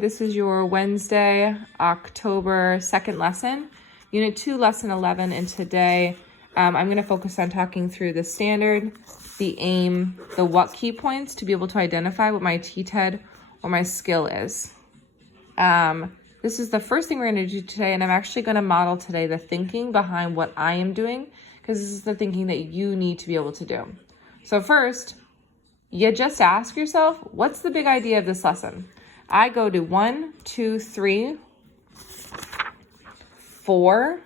This is your Wednesday, October 2nd lesson, Unit 2, Lesson 11, and today I'm going to focus on talking through the standard, the aim, the what key points to be able to identify what my TTED or my skill is. This is the first thing we're going to do today, and I'm actually going to model today the thinking behind what I am doing, because this is the thinking that you need to be able to do. So first, you just ask yourself, what's the big idea of this lesson? I go to 1, 2, 3, 4,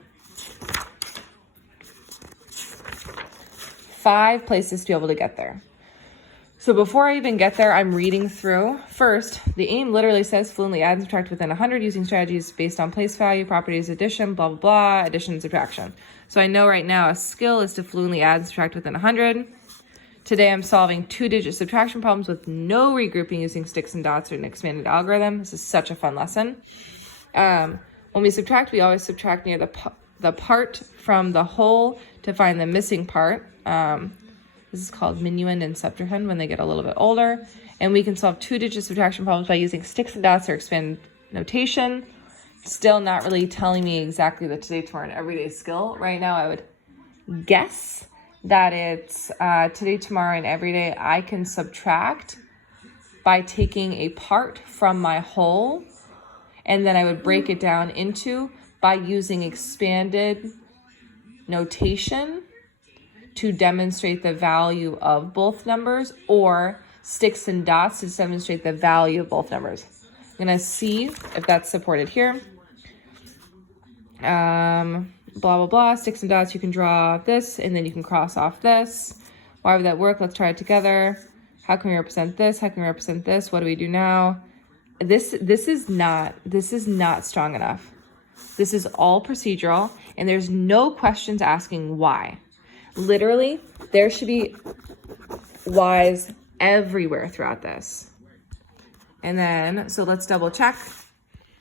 5 places to be able to get there. So before I even get there, I'm reading through. First, the aim literally says fluently add and subtract within 100 using strategies based on place value, properties, addition, blah, blah, blah, addition, subtraction. So I know right now a skill is to fluently add and subtract within 100. Today I'm solving 2-digit subtraction problems with no regrouping using sticks and dots or an expanded algorithm. This is such a fun lesson. When we subtract, we always subtract near the part from the whole to find the missing part. This is called minuend and subtrahend when they get a little bit older. And we can solve 2-digit subtraction problems by using sticks and dots or expanded notation. Still not really telling me exactly the today, tomorrow, and everyday skill. Right now I would guess that it's today, tomorrow, and everyday. I can subtract by taking a part from my whole, and then I would break it down into by using expanded notation to demonstrate the value of both numbers, or sticks and dots to demonstrate the value of both numbers. I'm gonna see if that's supported here. Blah, blah, blah, sticks and dots, you can draw this, and then you can cross off this. Why would that work? Let's try it together. How can we represent this? How can we represent this? What do we do now? This is not strong enough. This is all procedural, and there's no questions asking why. Literally, there should be whys everywhere throughout this. And then, so let's double check.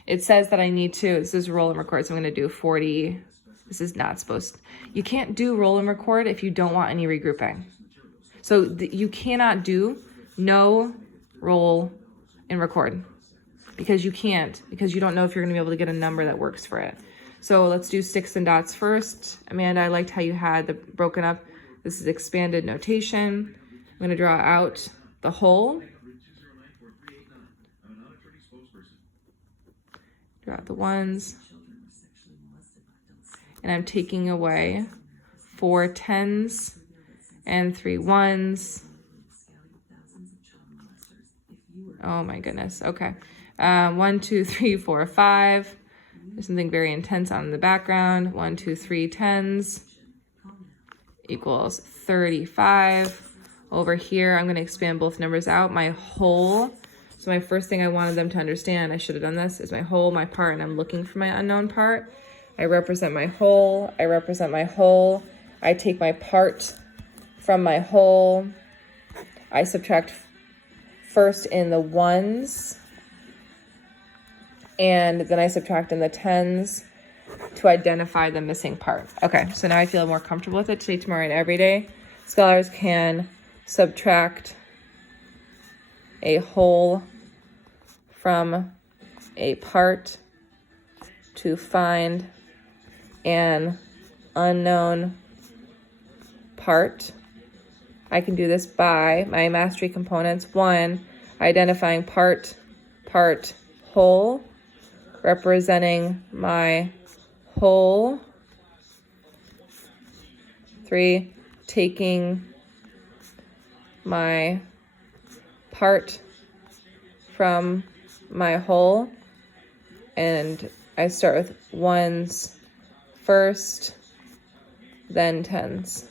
It says that I need to, this is roll and record, so I'm going to do 40. This is not supposed to, you can't do roll and record if you don't want any regrouping. So you cannot do no roll and record because you can't, because you don't know if you're going to be able to get a number that works for it. So let's do sticks and dots first. Amanda, I liked how you had the broken up. This is expanded notation. I'm going to draw out the whole. Draw out the ones. And I'm taking away 4 10s and 3 1s. Oh my goodness. Okay. 1, 2, 3, 4, 5. There's something very intense on in the background. 1, 2, 3 10s equals 35. Over here, I'm going to expand both numbers out. My whole. So my first thing I wanted them to understand, I should have done this, is my whole, my part, and I'm looking for my unknown part. I represent my whole. I represent my whole. I take my part from my whole. I subtract first in the ones, and then I subtract in the 10s to identify the missing part. Okay, so now I feel more comfortable with it. Today, tomorrow, and every day, scholars can subtract a whole from a part to find an unknown part. I can do this by my mastery components. 1, identifying part, whole, representing my whole. 3, taking my part from my whole, and I start with 1s first, then 10s.